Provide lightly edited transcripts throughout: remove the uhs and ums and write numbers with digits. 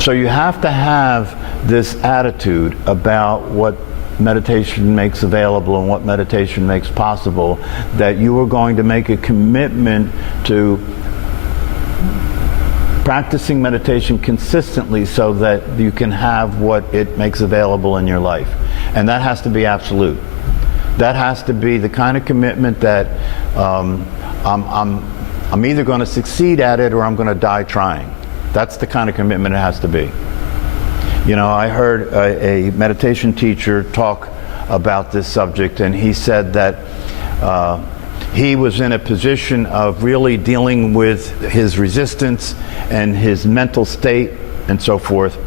So you have to have this attitude about what meditation makes available and what meditation makes possible, that you are going to make a commitment to practicing meditation consistently so that you can have what it makes available in your life. And that has to be absolute. That has to be the kind of commitment that I'm either going to succeed at it or I'm going to die trying. That's the kind of commitment it has to be. You know, I heard a meditation teacher talk about this subject, and he said that he was in a position of really dealing with his resistance and his mental state and so forth,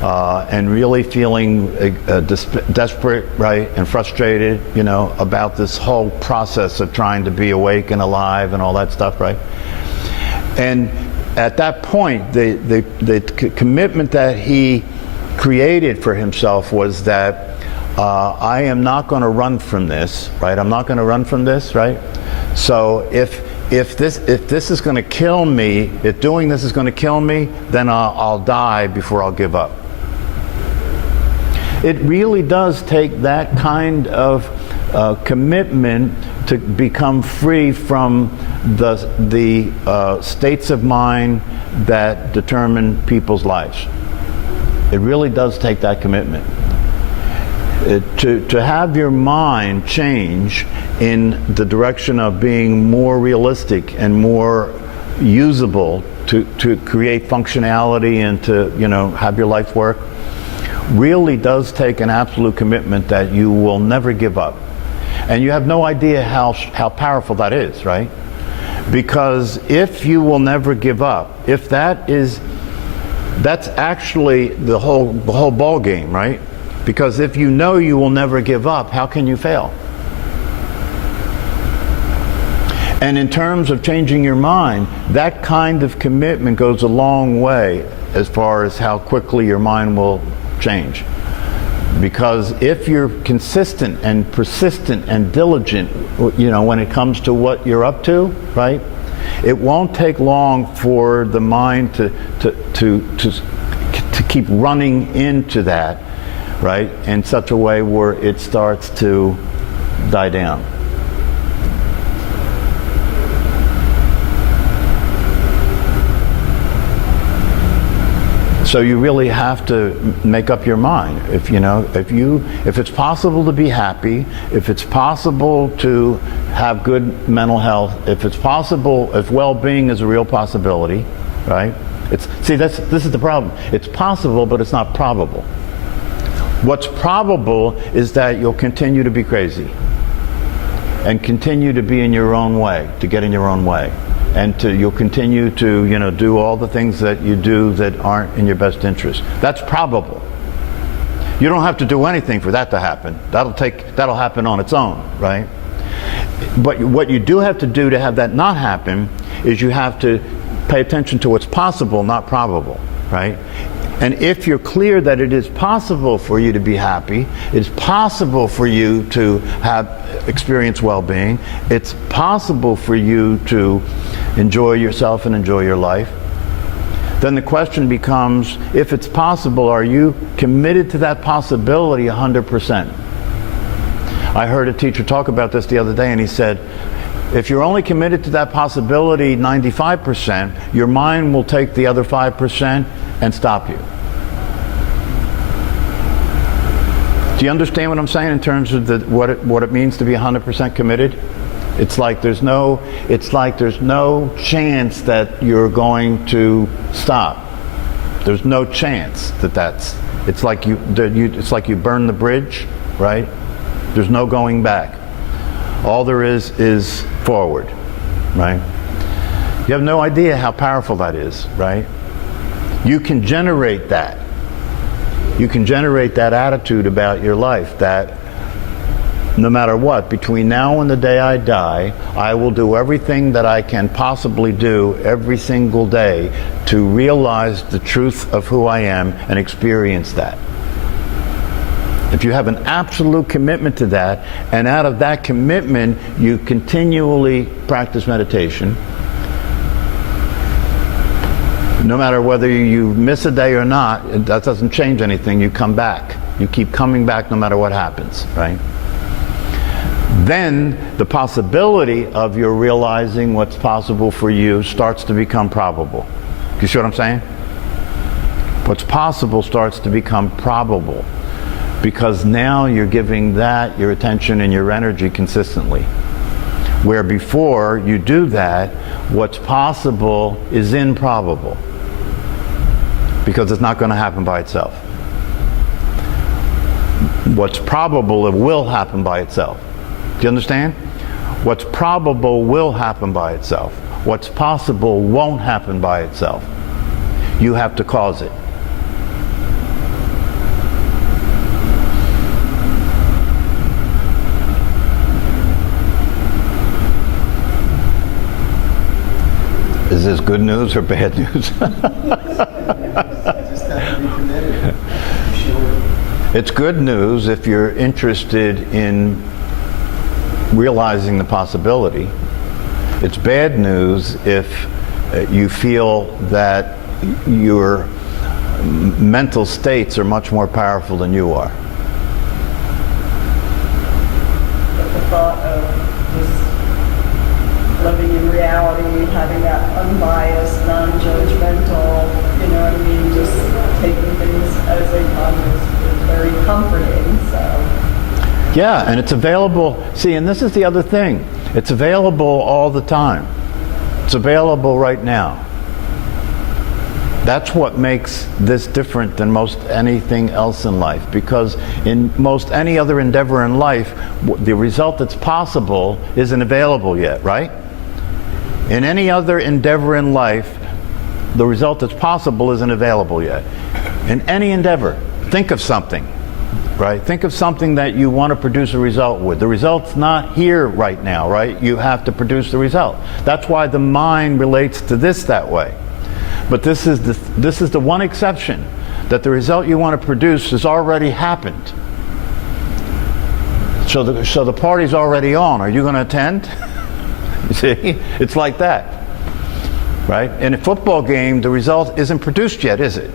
and really feeling desperate, right, and frustrated, you know, about this whole process of trying to be awake and alive and all that stuff, right? And at that point, the commitment that he created for himself was that I am not going to run from this, right? I'm not going to run from this, right? So if this is going to kill me, if doing this is going to kill me, then I'll die before I'll give up. It really does take that kind of commitment to become free from the states of mind that determine people's lives. It really does take that commitment. To have your mind change in the direction of being more realistic and more usable to create functionality and to, you know, have your life work, really does take an absolute commitment that you will never give up. And you have no idea how powerful that is, right? Because if you will never give up, if that's actually the whole ball game, right? Because if you know you will never give up, how can you fail? And in terms of changing your mind, that kind of commitment goes a long way as far as how quickly your mind will change. Because if you're consistent and persistent and diligent, you know, when it comes to what you're up to, right? It won't take long for the mind to keep running into that, right, in such a way where it starts to die down. So you really have to make up your mind. If it's possible to be happy, if it's possible to have good mental health, if it's possible, if well-being is a real possibility, right? This is the problem. It's possible, but it's not probable. What's probable is that you'll continue to be crazy and continue to be in your own way, to get in your own way. And you'll continue to, you know, do all the things that you do that aren't in your best interest. That's probable. You don't have to do anything for that to happen. That'll happen on its own, right? But what you do have to do to have that not happen is you have to pay attention to what's possible, not probable, right? And if you're clear that it is possible for you to be happy, it's possible for you to experience well-being, it's possible for you to enjoy yourself and enjoy your life, then the question becomes, if it's possible, are you committed to that possibility 100%? I heard a teacher talk about this the other day, and he said, if you're only committed to that possibility 95%, your mind will take the other 5% and stop you. Do you understand what I'm saying in terms of what it means to be 100% committed? It's like there's no chance that you're going to stop. There's no chance it's like you burn the bridge, right? There's no going back. All there is forward, right? You have no idea how powerful that is, right? You can generate that. You can generate that attitude about your life, that no matter what, between now and the day I die, I will do everything that I can possibly do every single day to realize the truth of who I am and experience that. If you have an absolute commitment to that, and out of that commitment you continually practice meditation, No matter whether you miss a day or not, that doesn't change anything. You come back. You keep coming back no matter what happens, right? Then the possibility of your realizing what's possible for you starts to become probable. You see what I'm saying? What's possible starts to become probable because now you're giving that your attention and your energy consistently. Where before you do that, what's possible is improbable because it's not going to happen by itself. What's probable, it will happen by itself. Do you understand? What's probable will happen by itself. What's possible won't happen by itself. You have to cause it. Is this good news or bad news? It's good news if you're interested in realizing the possibility. It's bad news if you feel that your mental states are much more powerful than you are. But the thought of just living in reality, having that unbiased, non-judgmental, you know what I mean, just taking things as they come is very comforting, so. Yeah, and it's available. See, and this is the other thing. It's available all the time. It's available right now. That's what makes this different than most anything else in life, because in most any other endeavor in life, the result that's possible isn't available yet, right? In any other endeavor in life, the result that's possible isn't available yet. In any endeavor, think of something, right? Think of something that you want to produce a result with. The result's not here right now, right? You have to produce the result. That's why the mind relates to this that way. But this is the one exception, that the result you want to produce has already happened. So the party's already on. Are you going to attend? You see, it's like that, right? In a football game, the result isn't produced yet, is it?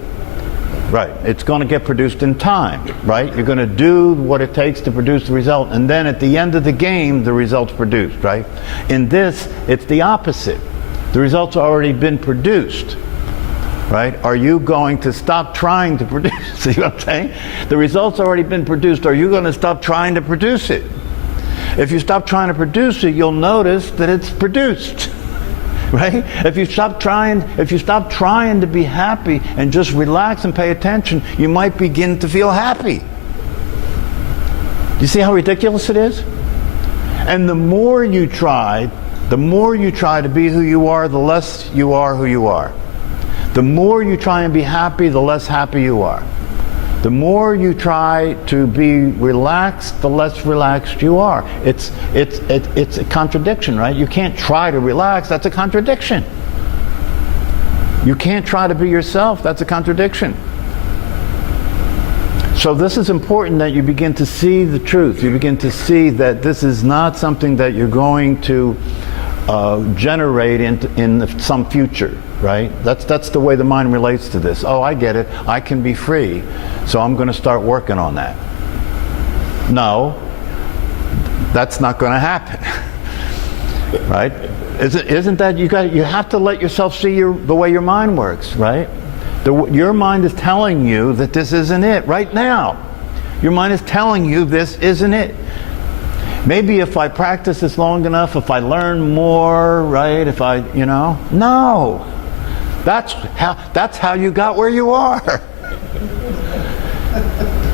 Right. It's going to get produced in time, right? You're going to do what it takes to produce the result, and then at the end of the game, the result's produced, right? In this, it's the opposite. The result's already been produced, right? Are you going to stop trying to produce? See what I'm saying? The result's already been produced. Are you going to stop trying to produce it? If you stop trying to produce it, you'll notice that it's produced. Right? If you stop trying to be happy and just relax and pay attention, you might begin to feel happy. Do you see how ridiculous it is? And the more you try to be who you are, the less you are who you are. The more you try and be happy, the less happy you are. The more you try to be relaxed, the less relaxed you are. It's a contradiction, right? You can't try to relax, that's a contradiction. You can't try to be yourself, that's a contradiction. So this is important, that you begin to see the truth. You begin to see that this is not something that you're going to generate in some future. Right? That's the way the mind relates to this. Oh, I get it. I can be free, so I'm going to start working on that. No, that's not going to happen. Right? Isn't that you have to let yourself see the way your mind works, right? Your mind is telling you that this isn't it right now. Your mind is telling you this isn't it. Maybe if I practice this long enough, if I learn more, right? If I, no. That's how you got where you are.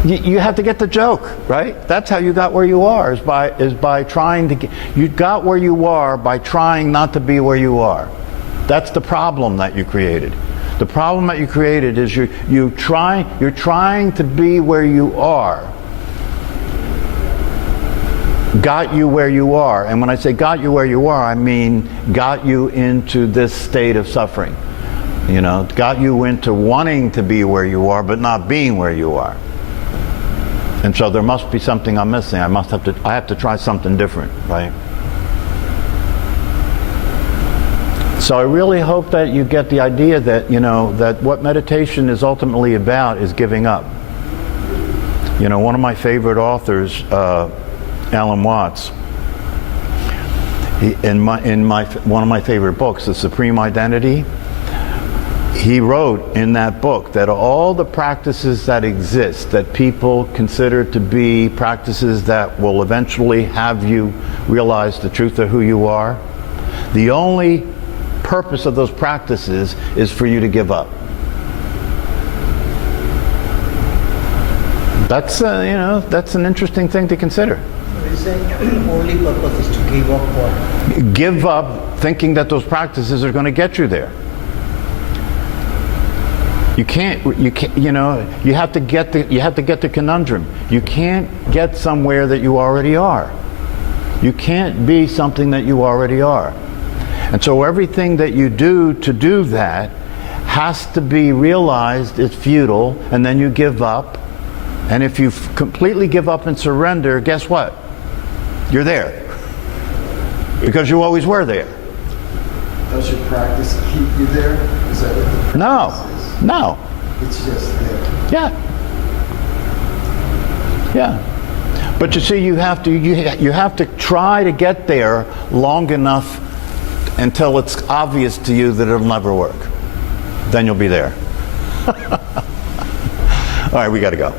You have to get the joke, right? That's how you got where you are, is by trying to get. You got where you are by trying not to be where you are. That's the problem that you created. The problem that you created is you're trying to be where you are. Got you where you are, and when I say got you where you are, I mean got you into this state of suffering. Got you into wanting to be where you are, but not being where you are. And so there must be something I'm missing. I have to try something different, right? So I really hope that you get the idea that, you know, that what meditation is ultimately about is giving up. You know, one of my favorite authors, Alan Watts, in one of my favorite books, The Supreme Identity, he wrote in that book that all the practices that exist that people consider to be practices that will eventually have you realize the truth of who you are, the only purpose of those practices is for you to give up. That's you know, that's an interesting thing to consider. You're saying only purpose is to give up what? Give up thinking that those practices are going to get you there. You can't, you know, you have to get the conundrum. You can't get somewhere that you already are. You can't be something that you already are. And so everything that you do to do that has to be realized it's futile, and then you give up. And if you completely give up and surrender, guess what? You're there. Because you always were there. Does your practice keep you there? Is that what the No. practice is? No. It's just there. Yeah. Yeah. But you see, you have to try to get there long enough until it's obvious to you that it'll never work. Then you'll be there. All right, we got to go.